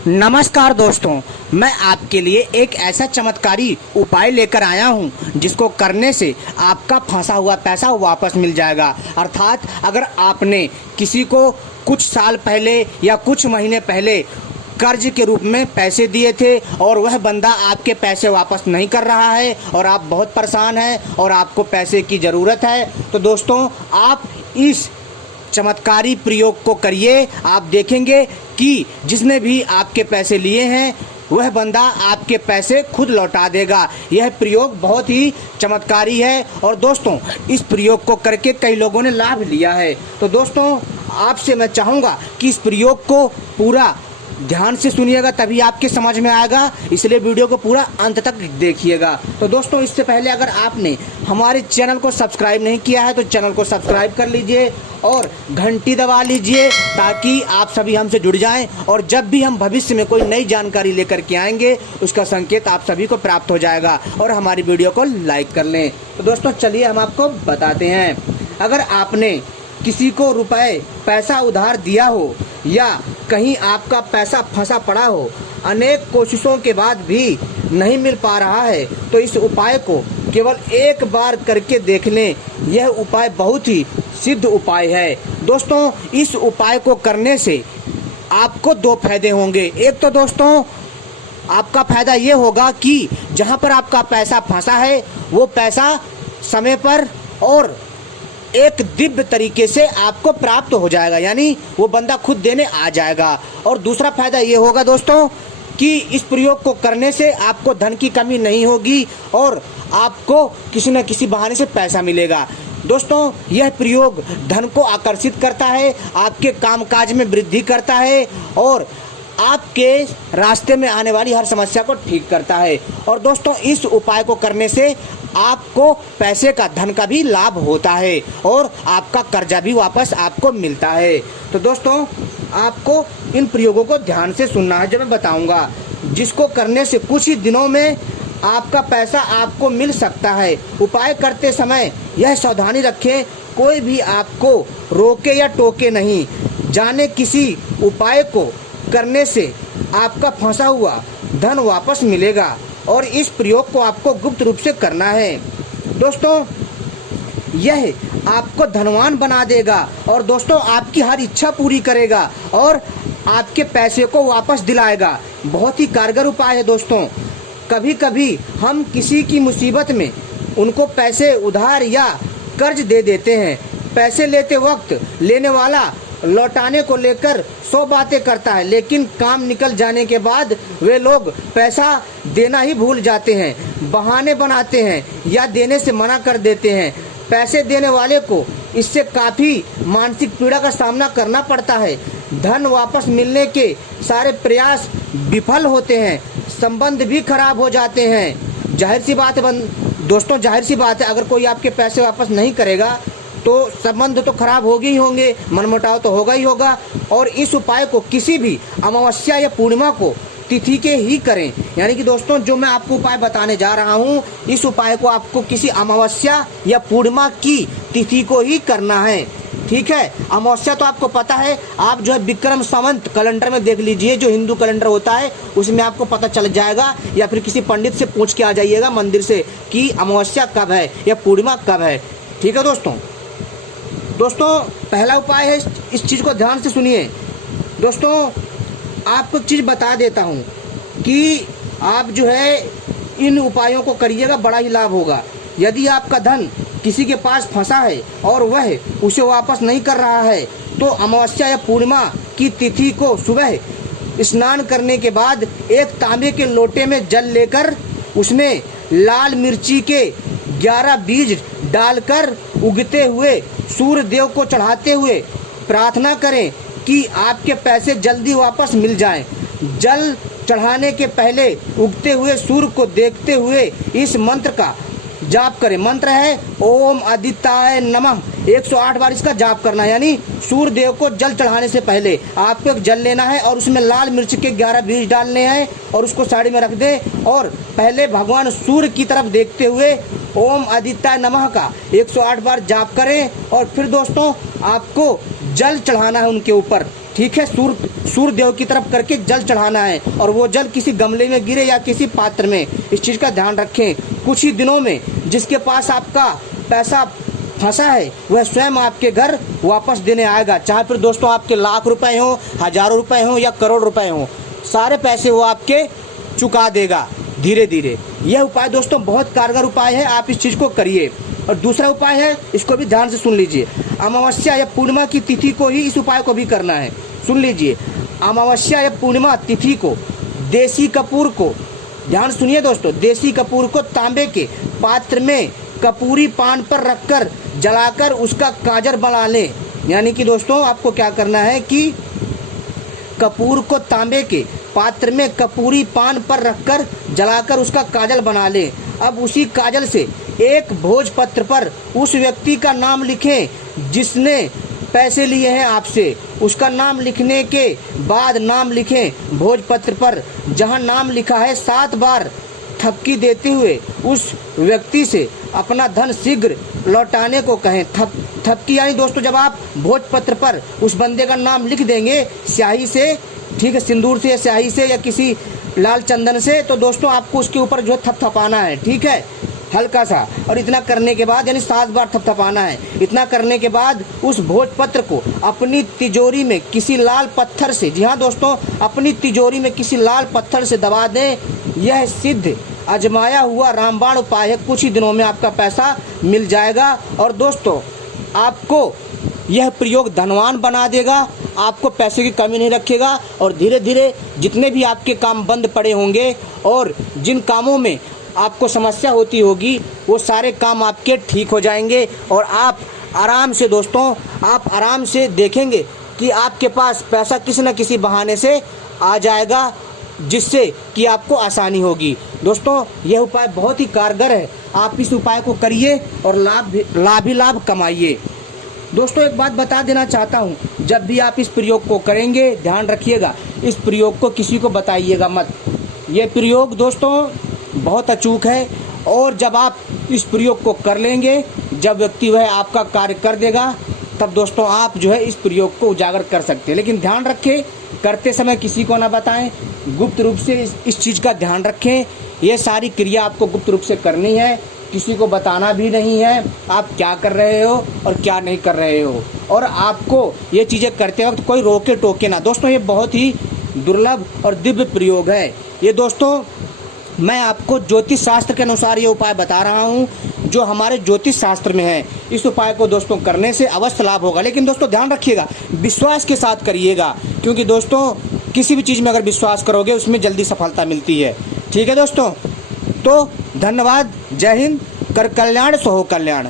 नमस्कार दोस्तों, मैं आपके लिए एक ऐसा चमत्कारी उपाय लेकर आया हूं जिसको करने से आपका फंसा हुआ पैसा वापस मिल जाएगा। अर्थात अगर आपने किसी को कुछ साल पहले या कुछ महीने पहले कर्ज के रूप में पैसे दिए थे और वह बंदा आपके पैसे वापस नहीं कर रहा है और आप बहुत परेशान हैं और आपको पैसे की ज़रूरत है, तो दोस्तों आप इस चमत्कारी प्रयोग को करिए। आप देखेंगे कि जिसने भी आपके पैसे लिए हैं वह बंदा आपके पैसे खुद लौटा देगा। यह प्रयोग बहुत ही चमत्कारी है और दोस्तों इस प्रयोग को करके कई लोगों ने लाभ लिया है। तो दोस्तों आपसे मैं चाहूँगा कि इस प्रयोग को पूरा ध्यान से सुनिएगा, तभी आपके समझ में आएगा, इसलिए वीडियो को पूरा अंत तक देखिएगा। तो दोस्तों इससे पहले अगर आपने हमारे चैनल को सब्सक्राइब नहीं किया है तो चैनल को सब्सक्राइब कर लीजिए और घंटी दबा लीजिए ताकि आप सभी हमसे जुड़ जाएं और जब भी हम भविष्य में कोई नई जानकारी लेकर के आएंगे उसका संकेत आप सभी को प्राप्त हो जाएगा। और हमारी वीडियो को लाइक कर लें। तो दोस्तों चलिए हम आपको बताते हैं। अगर आपने किसी को पैसा उधार दिया हो या कहीं आपका पैसा फंसा पड़ा हो, अनेक कोशिशों के बाद भी नहीं मिल पा रहा है, तो इस उपाय को केवल एक बार करके देख लें। यह उपाय बहुत ही सिद्ध उपाय है। दोस्तों इस उपाय को करने से आपको दो फायदे होंगे। एक तो दोस्तों आपका फायदा ये होगा कि जहां पर आपका पैसा फंसा है वो पैसा समय पर और एक दिव्य तरीके से आपको प्राप्त हो जाएगा, यानी वो बंदा खुद देने आ जाएगा। और दूसरा फायदा ये होगा दोस्तों कि इस प्रयोग को करने से आपको धन की कमी नहीं होगी और आपको किसी न किसी बहाने से पैसा मिलेगा। दोस्तों यह प्रयोग धन को आकर्षित करता है, आपके कामकाज में वृद्धि करता है और आपके रास्ते में आने वाली हर समस्या को ठीक करता है। और दोस्तों इस उपाय को करने से आपको पैसे का, धन का भी लाभ होता है और आपका कर्जा भी वापस आपको मिलता है। तो दोस्तों आपको इन प्रयोगों को ध्यान से सुनना है जो मैं बताऊंगा, जिसको करने से कुछ ही दिनों में आपका पैसा आपको मिल सकता है। उपाय करते समय यह सावधानी रखें, कोई भी आपको रोके या टोके नहीं। जाने किसी उपाय को करने से आपका फंसा हुआ धन वापस मिलेगा और इस प्रयोग को आपको गुप्त रूप से करना है। दोस्तों यह आपको धनवान बना देगा और दोस्तों आपकी हर इच्छा पूरी करेगा और आपके पैसे को वापस दिलाएगा। बहुत ही कारगर उपाय है दोस्तों। कभी कभी हम किसी की मुसीबत में उनको पैसे उधार या कर्ज दे देते हैं। पैसे लेते वक्त लेने वाला लौटाने को लेकर 100 बातें करता है, लेकिन काम निकल जाने के बाद वे लोग पैसा देना ही भूल जाते हैं, बहाने बनाते हैं या देने से मना कर देते हैं। पैसे देने वाले को इससे काफ़ी मानसिक पीड़ा का सामना करना पड़ता है। धन वापस मिलने के सारे प्रयास विफल होते हैं, संबंध भी खराब हो जाते हैं। जाहिर सी बात है दोस्तों, जाहिर सी बात है अगर कोई आपके पैसे वापस नहीं करेगा तो संबंध तो खराब होंगे ही होंगे, मनमुटाव तो होगा ही होगा। और इस उपाय को किसी भी अमावस्या या पूर्णिमा को तिथि के ही करें। यानी कि दोस्तों जो मैं आपको उपाय बताने जा रहा हूँ, इस उपाय को आपको किसी अमावस्या या पूर्णिमा की तिथि को ही करना है। ठीक है, अमावस्या तो आपको पता है, आप जो है विक्रम संवत कैलेंडर में देख लीजिए, जो हिंदू कैलेंडर होता है उसमें आपको पता चल जाएगा, या फिर किसी पंडित से पूछ के आ जाइएगा मंदिर से कि अमावस्या कब है या पूर्णिमा कब है। ठीक है दोस्तों पहला उपाय है, इस चीज़ को ध्यान से सुनिए। दोस्तों आपको एक चीज़ बता देता हूँ कि आप जो है इन उपायों को करिएगा, बड़ा ही लाभ होगा। यदि आपका धन किसी के पास फंसा है और वह उसे वापस नहीं कर रहा है तो अमावस्या या पूर्णिमा की तिथि को सुबह स्नान करने के बाद एक तांबे के लोटे में जल लेकर उसमें लाल मिर्ची के 11 बीज डालकर उगते हुए सूर्य देव को चढ़ाते हुए प्रार्थना करें कि आपके पैसे जल्दी वापस मिल जाएं। जल चढ़ाने के पहले उगते हुए सूर्य को देखते हुए इस मंत्र का जाप करें। मंत्र है ओम आदित्याय नमः। 108 बार इसका जाप करना है। यानी सूर्य देव को जल चढ़ाने से पहले आपको एक जल लेना है और उसमें लाल मिर्च के 11 बीज डालने हैं और उसको साड़ी में रख दें और पहले भगवान सूर्य की तरफ देखते हुए ओम आदित्याय नमः का 108 बार जाप करें। और फिर दोस्तों आपको जल चढ़ाना है उनके ऊपर, ठीक है, सूर्य देव की तरफ करके जल चढ़ाना है, और वो जल किसी गमले में गिरे या किसी पात्र में। इस चीज़ का ध्यान रखें। कुछ ही दिनों में जिसके पास आपका पैसा फंसा है वह स्वयं आपके घर वापस देने आएगा, चाहे फिर दोस्तों आपके लाख रुपए हो, हजारों रुपए हो या करोड़ रुपए हो, सारे पैसे वो आपके चुका देगा धीरे धीरे। यह उपाय दोस्तों बहुत कारगर उपाय है, आप इस चीज़ को करिए। और दूसरा उपाय है, इसको भी ध्यान से सुन लीजिए, अमावस्या या पूर्णिमा की तिथि को ही इस उपाय को भी करना है। सुन लीजिए, अमावस्या या पूर्णिमा तिथि को देसी कपूर को, ध्यान सुनिए दोस्तों, देसी कपूर को तांबे के पात्र में कपूरी पान पर रखकर जलाकर उसका काजर बना लें। यानी कि दोस्तों आपको क्या करना है कि कपूर को तांबे के पात्र में कपूरी पान पर रखकर जलाकर उसका काजल बना लें। अब उसी काजल से एक भोजपत्र पर उस व्यक्ति का नाम लिखें जिसने पैसे लिए हैं आपसे। उसका नाम लिखने के बाद नाम लिखें भोजपत्र पर, जहां नाम लिखा है 7 बार थपकी देते हुए उस व्यक्ति से अपना धन शीघ्र लौटाने को कहें। थपकी यानी दोस्तों जब आप भोजपत्र पर उस बंदे का नाम लिख देंगे स्याही से, ठीक है, सिंदूर से या स्याही से या किसी लाल चंदन से, तो दोस्तों आपको उसके ऊपर जो है थपथपाना है, ठीक है, हल्का सा। और इतना करने के बाद यानी 7 बार थपथपाना है। इतना करने के बाद उस भोजपत्र को अपनी तिजोरी में किसी लाल पत्थर से, जी हाँ दोस्तों, अपनी तिजोरी में किसी लाल पत्थर से दबा दें। यह सिद्ध आजमाया हुआ रामबाण उपाय है, कुछ ही दिनों में आपका पैसा मिल जाएगा। और दोस्तों आपको यह प्रयोग धनवान बना देगा, आपको पैसे की कमी नहीं रखेगा, और धीरे धीरे जितने भी आपके काम बंद पड़े होंगे और जिन कामों में आपको समस्या होती होगी वो सारे काम आपके ठीक हो जाएंगे। और आप आराम से दोस्तों, आप आराम से देखेंगे कि आपके पास पैसा किसी न किसी बहाने से आ जाएगा, जिससे कि आपको आसानी होगी। दोस्तों यह उपाय बहुत ही कारगर है, आप इस उपाय को करिए और लाभ ही लाभ कमाइए। दोस्तों एक बात बता देना चाहता हूँ, जब भी आप इस प्रयोग को करेंगे ध्यान रखिएगा, इस प्रयोग को किसी को बताइएगा मत। यह प्रयोग दोस्तों बहुत अचूक है, और जब आप इस प्रयोग को कर लेंगे, जब व्यक्ति वह आपका कार्य कर देगा, तब दोस्तों आप जो है इस प्रयोग को उजागर कर सकते हैं। लेकिन ध्यान रखें, करते समय किसी को ना बताएं, गुप्त रूप से इस चीज़ का ध्यान रखें। ये सारी क्रिया आपको गुप्त रूप से करनी है, किसी को बताना भी नहीं है आप क्या कर रहे हो और क्या नहीं कर रहे हो। और आपको ये चीज़ें करते वक्त कोई रोके टोके ना। दोस्तों ये बहुत ही दुर्लभ और दिव्य प्रयोग है। ये दोस्तों मैं आपको ज्योतिष शास्त्र के अनुसार ये उपाय बता रहा हूँ, जो हमारे ज्योतिष शास्त्र में है। इस उपाय को दोस्तों करने से अवश्य लाभ होगा, लेकिन दोस्तों ध्यान रखिएगा, विश्वास के साथ करिएगा, क्योंकि दोस्तों किसी भी चीज़ में अगर विश्वास करोगे उसमें जल्दी सफलता मिलती है। ठीक है दोस्तों, तो धन्यवाद, जय हिंद, कर कल्याण सो हो कल्याण।